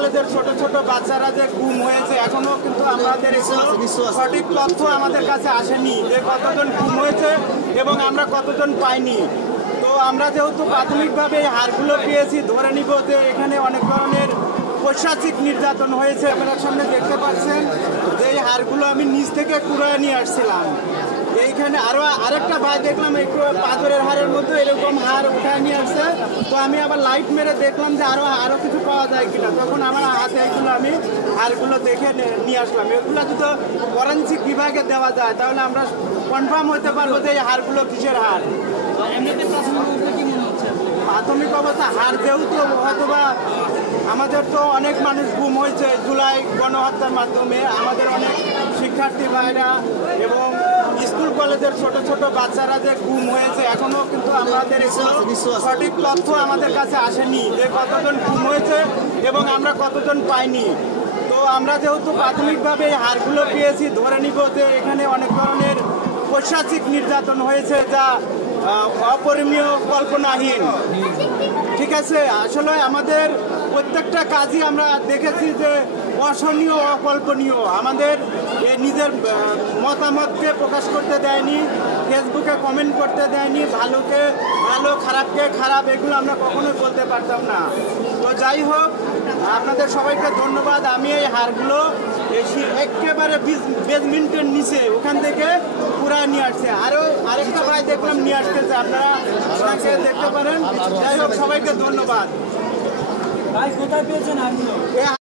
কলেজের ছোট ছোট বাচ্চারা যে গুম হয়েছে, এখনো কিন্তু আমাদের সঠিক তথ্য আমাদের কাছে আসেনি যে কতজন গুম হয়েছে এবং আমরা কতজন পাইনি। তো আমরা যেহেতু প্রাথমিকভাবে এই হারগুলো পেয়েছি, ধরে নিব যে এখানে অনেক ধরনের পৈশাচিক নির্যাতন হয়েছে। আপনার সামনে দেখতে পাচ্ছেন যে এই হারগুলো আমি নিচ থেকে কুড়ায় নিয়ে আসছিলাম। এইখানে আরেকটা ভাই দেখলাম একটু পাথরের হারের মধ্যে এরকম হার উঠায় নিয়ে আসছে। তো আমি আবার লাইট মেরে দেখলাম যে আরো কিছু পাওয়া যায় কিনা। তখন আমার হাতে এগুলো আমি হারগুলো দেখে নিয়ে আসলাম। এগুলো যদি ফরেনসিক বিভাগে দেওয়া যায় তাহলে আমরা কনফার্ম হতে পারবো যে এই হারগুলো কিসের হার। প্রাথমিক অবস্থা হার যেহেতু অথবা আমাদের তো অনেক মানুষ গুম হয়েছে জুলাই গণহত্যার মাধ্যমে, আমাদের অনেক শিক্ষার্থী ভাইরা এবং স্কুল কলেজের ছোট ছোট বাচ্চারা যে গুম হয়েছে, এখনো কিন্তু আমাদের সঠিক তথ্য আমাদের কাছে আসেনি যে কতজন গুম হয়েছে এবং আমরা কতজন পাইনি। তো আমরা যেহেতু প্রাথমিকভাবে এই হারগুলো পেয়েছি, ধরে নিব যে এখানে অনেক ধরনের পৈশাচিক নির্যাতন হয়েছে যা অপরিমেয়, কল্পনাহীন। ঠিক আছে, আসলে আমাদের প্রত্যেকটা কাজই আমরা দেখেছি যে অসহনীয়, অকল্পনীয়। আমাদের নিজের মতামতকে প্রকাশ করতে দেয়নি, ফেসবুকে কমেন্ট করতে দেয়নি, ভালোকে ভালো, খারাপকে খারাপ, এগুলো আমরা কখনোই বলতে পারতাম না। তো যাই হোক, আপনাদের সবাইকে ধন্যবাদ। আমি এই হারগুলো একেবারে বেজমেন্টের নিচে ওখান থেকে পুরা নিয়ে আসছে। আরেকটা ভাই দেখলাম নিয়ে আসতেছে, আপনারা ওনাকে দেখতে পারেন। যাই হোক, সবাইকে ধন্যবাদ। ভাই কোথায় পেয়েছেন হারগুলো?